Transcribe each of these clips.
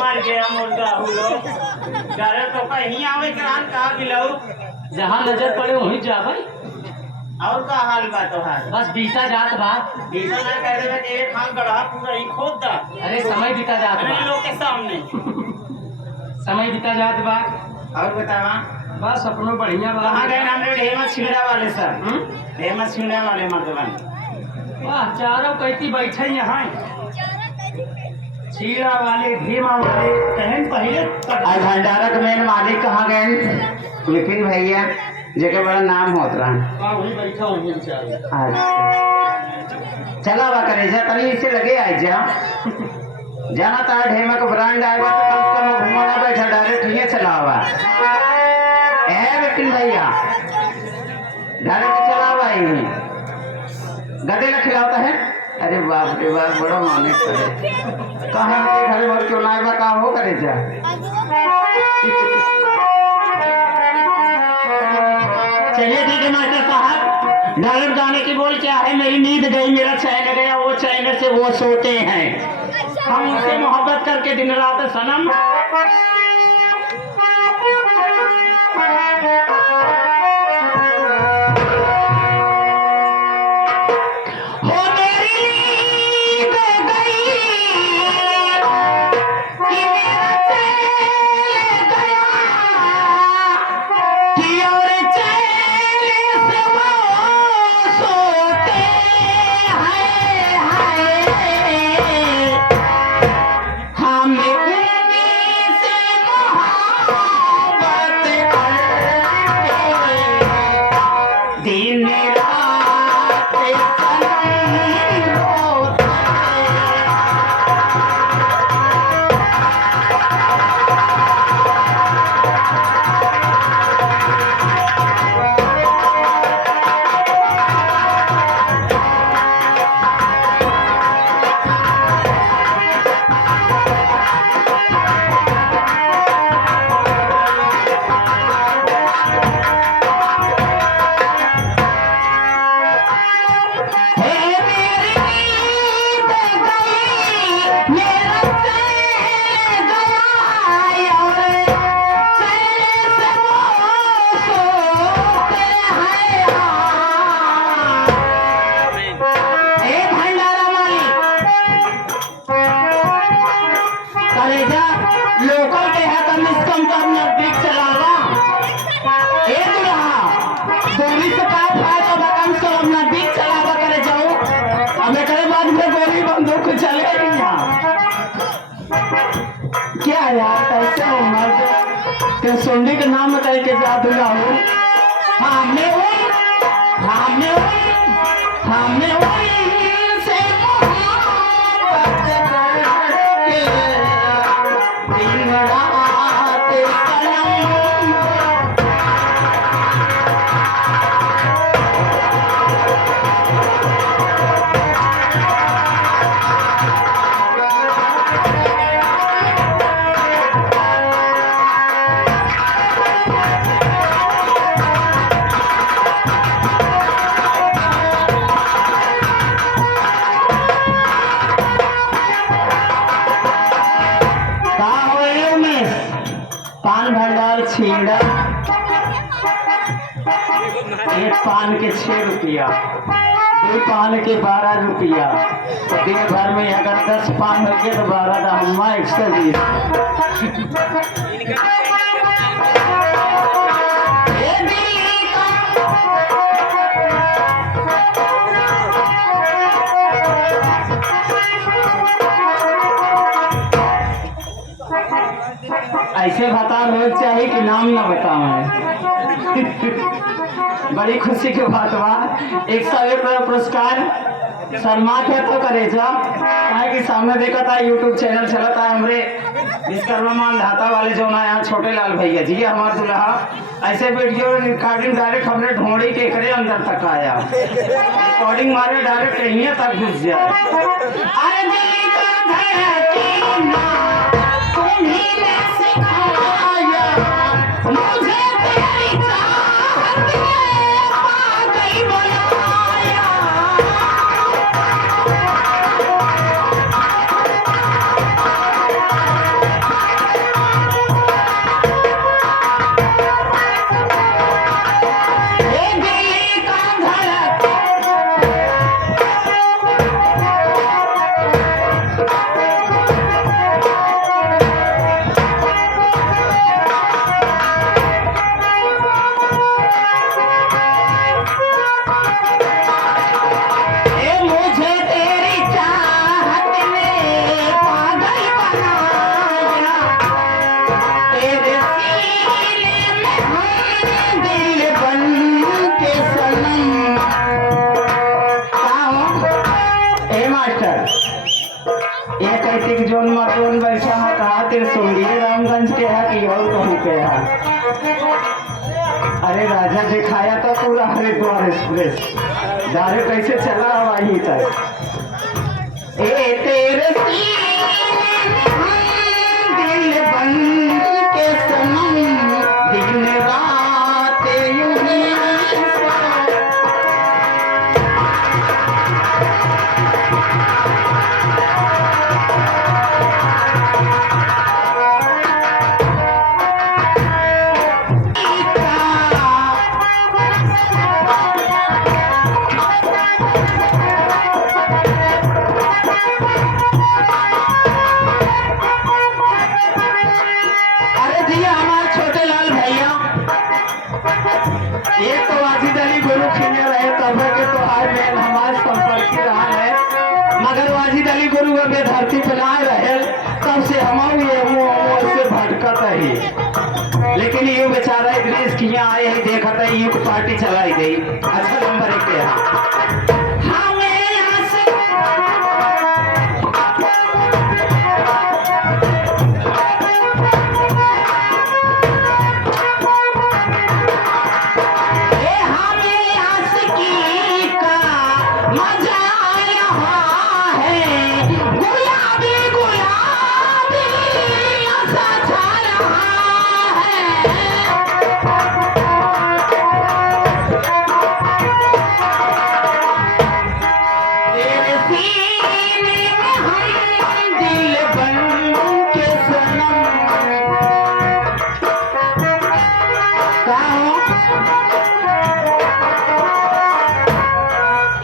मर गया मुर्गा हुलो डरे तो कहीं आवे करान कहा मिलाऊ जहाँ नजर पड़े वहीं जा भाई। और का हाल बा तोहार बस बीता जात बा। बीता ना कह देवे कि एक खान गड़ा पूरा ही खोद दा अरे समय बीता जात बा, नहीं लोग के सामने समय बीता जात बा। और बतावा बस अपनो बढ़िया बा। कहाँ गए हमने ढेमा छिड़ा वाले सर ढेमा छिड़ा वाले मर्दवन वाह चारों कैती बैठे यहाँ छीड़ा वाले भीमा वाले कहन पहले आज भंडारक मेन मालिक कहाँ गए विपिन भैया जगह बड़ा नाम होत रहा वहीं बैठा हूँ बेचारे। अच्छा चला बा करे जा तनी इसे लगे आए जा जाना था ढेमा का ब्रांड आएगा तो कम से कम घुमा ना बैठा डायरेक्ट ये चला हुआ है विपिन भैया डायरेक्ट चला हुआ ही गधे का खिलाता है। अरे बाप रे बाप बड़ा माने करे कहाँ के घर भर क्यों ना का हो करे जा चलिए ठीक है मास्टर साहब डायरेक्ट गाने की बोल क्या है मेरी नींद गई मेरा चैन गया वो चैन से वो सोते हैं हम उनसे मोहब्बत करके दिन रात सनम क्या यार कैसे हो मर्द सोनी के नाम कह के जादू हो हमने से मोहब्बत करके दिन रात सनम पान भंडार छीड़ा एक पान के 6 रुपया दो पान के 12 रुपया तो दिन भर में अगर 10 पान हो गए तो 12 दाम 120 ऐसे बता रोज चाहिए कि नाम ना बताओ बड़ी खुशी की बात बा 101 पुरस्कार सम्मान है तो करे जा कि सामने देखा था यूट्यूब चैनल चला था हमरे विश्वकर्मा मान धाता वाले जो ना यहाँ छोटे लाल भैया जी हमारे दुल्हा ऐसे वीडियो रिकॉर्डिंग डायरेक्ट हमने ढोड़ी के करे अंदर तक आया रिकॉर्डिंग मारे डायरेक्ट यहीं तक घुस जाए ये कहते कि जोन मर्दोन बैठा है कहा तेरे सोनिए रामगंज के है कि और कहूँ के है। अरे राजा दिखाया तो पूरा हरिद्वार एक्सप्रेस डायरेक्ट कैसे चला वहीं तक। ए तेरे दिल बन के सनम दिन रात यूं ही गुरु अबे धरती पे ना रहे तब से हम ये मुँह से भटकत है। लेकिन ये बेचारा इब्लीस किया आए है देखा था ये पार्टी चलाई गई। अच्छा नंबर 1 पे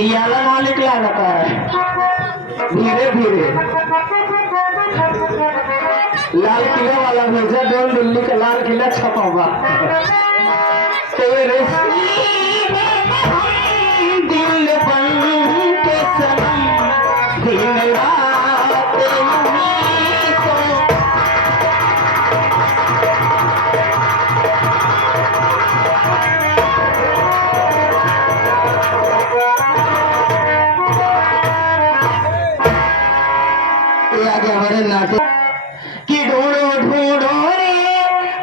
याला मालिक लागता है धीरे धीरे। लाल किला वाला भेजा दोन दिल्ली का लाल किला छपावा तेरे दिल बन के सनम दिन रात यूं तो आगे हमारे नाटक कि ढूंढो ढूंढो रे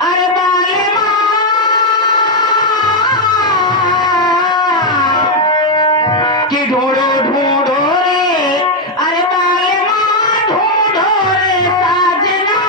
अरे बाले कि ढूंढो ढूंढो रे अरे बाले ढूंढो रे साजना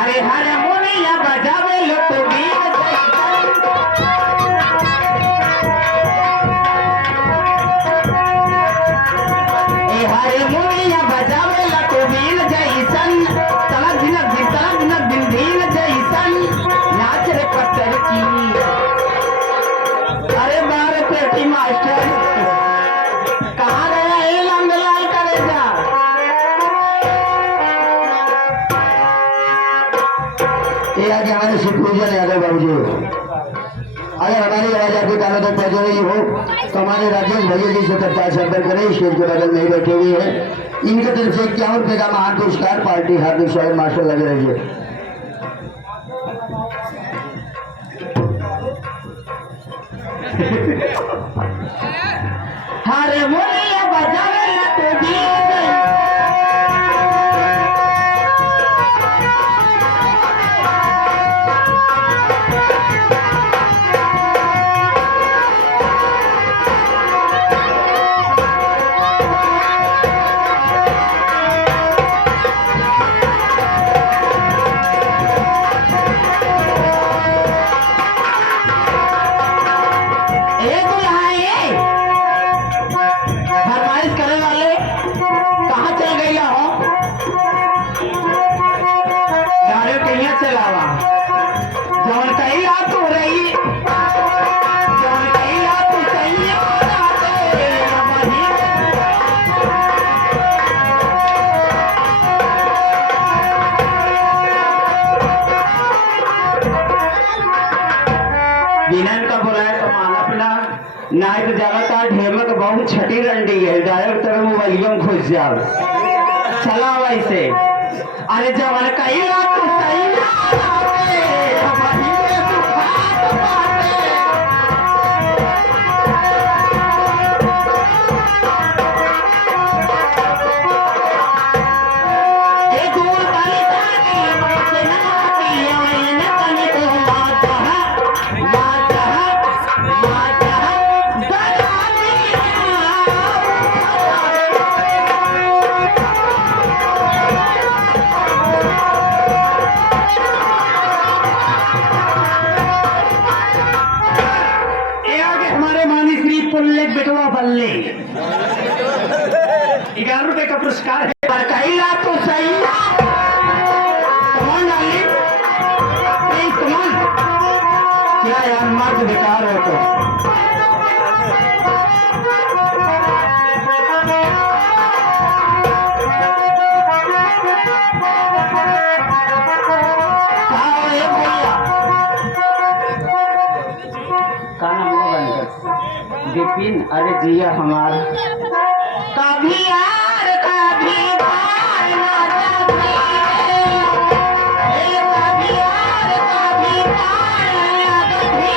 अरे हरे मुनिया बजावे लो तो हरे मुनिया बजावे लो तो वीर जैसन तलक दिन भील जैसन नाच रे पत्थर की। अरे बार पेटी मास्टर कहाँ गया ये लंबलाल करेजा ये आगे हमारे शिवपूजन यादव बाबू जी। अगर हमारी आवाज आपके कानों तक पहुंच रही हो तो हमारे राजेश भैया जी से तत्काल संपर्क करें। स्टेज के बगल में ही बैठे हुए हैं। इनकी तरफ से 51 रुपये का महान पुरस्कार। पार्टी हार्दिक स्वागत। मास्टर लगे रहिए। हारमोनिया बजावे ना तो गीत नायक जाता ढेमक बहुत छठी रंडी है। डायरेक्ट तरह मोबाइलियों में घुस जाओ। चला वैसे अरे जवन कई रात तो सही बेटवा बल्ले 11 रुपए का पुरस्कार है। कई रात तो सही कमान डाली कमान क्या यार मर्द बेकार हो तो विपिन। अरे जिया हमारा कभी यार कभी बार ना जाती कभी यार कभी बार ना जाती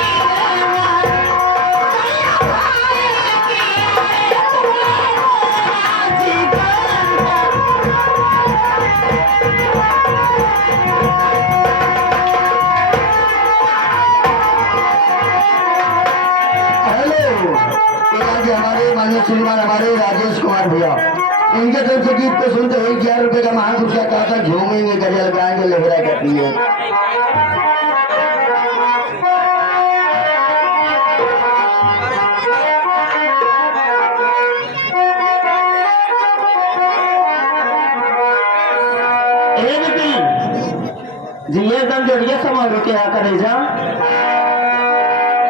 हमारे माननीय श्रीमान हमारे राजेश कुमार भैया इनके तरफ से गीत को सुनते हुए 11 रुपए का महान पुरस्कार कहा था। झूमेंगे गजल गाएंगे लहरा करती है। जी एकदम जोड़िए समारोह के आकर जा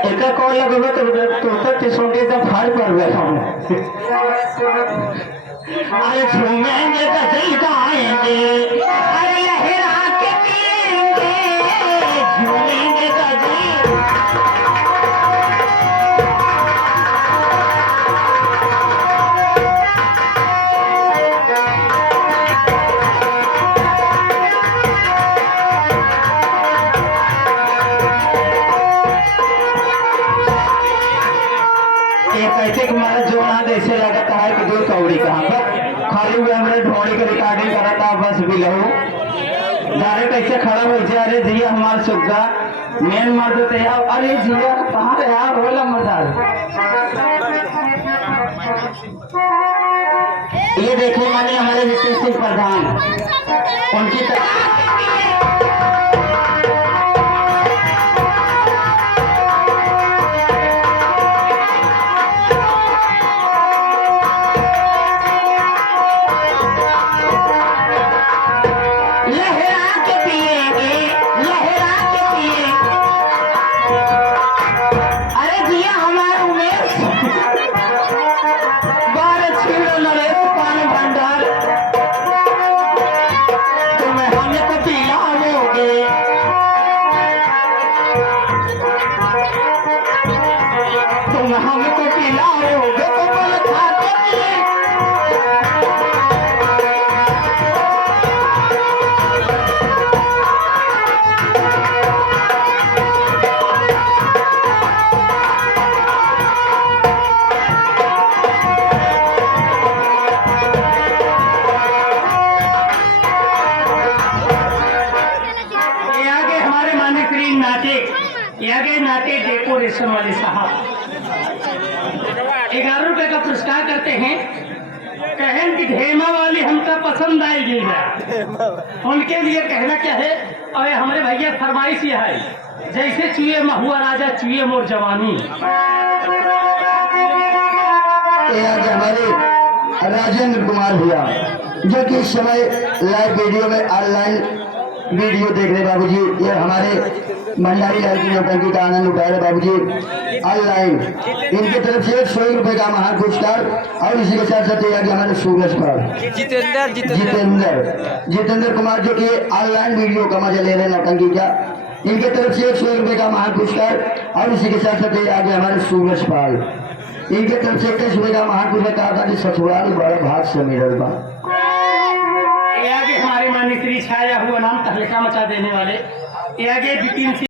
एक कॉल लगेगा तो सुनते तो फाड़ पर बैठा हूँ। अरे झूमेंगे गजल गाएंगे अरे लहरा के पिएंगे झूमेंगे गजल कैसे तुम्हारा जो ना ऐसे लगता है कि दो कौड़ी कहाँ पर खाली हुए हमने ढोड़ी का रिकॉर्डिंग करा था बस भी लो डायरेक्ट ऐसे खड़ा हो जाए। अरे जिया हमारा सुग्गा मेन मर्द थे यार। अरे जिया कहाँ रे यार बोला मर्दार। ये देखिए माने हमारे विपिन सिंह प्रधान उनकी तरफ भंडार तुम्हें हमने तो पीला हमारे माननीय श्री नाटे आगे नाटे डेकोरेशन वाले साहब 11 रुपए का पुरस्कार करते हैं। कहन की ढेमा वाली हमका पसंद आएगी ना, उनके लिए कहना क्या है। अरे हमारे भैया फरमाइश ये है, जैसे चुए महुआ राजा चुए मोर जवानी। ये आज हमारे राजेंद्र कुमार भैया जो कि इस समय लाइव वीडियो में ऑनलाइन वीडियो देख रहे बाबूजी, ये हमारे भंडारी लाल की नौटंकी का आनंद उठा रहे बाबूजी ऑनलाइन। इनकी तरफ से 100 रुपए का महान पुरस्कार और इसी के साथ साथ ये आगे हमारे सूरज पर जितेंद्र कुमार जो कि ऑनलाइन वीडियो का मजा ले रहे हैं नौटंकी का, इनके तरफ से 100 रुपए का महान पुरस्कार और इसी के साथ साथ ये आगे हमारे सूरज पाल, इनके तरफ से 21 रुपए का महान पुरस्कार कहा था कि ससुराल बड़ा भाग से मिलल बा। ये आगे हमारे माननीय श्री छाया हुआ नाम तहलका मचा देने वाले ये आगे बिपिन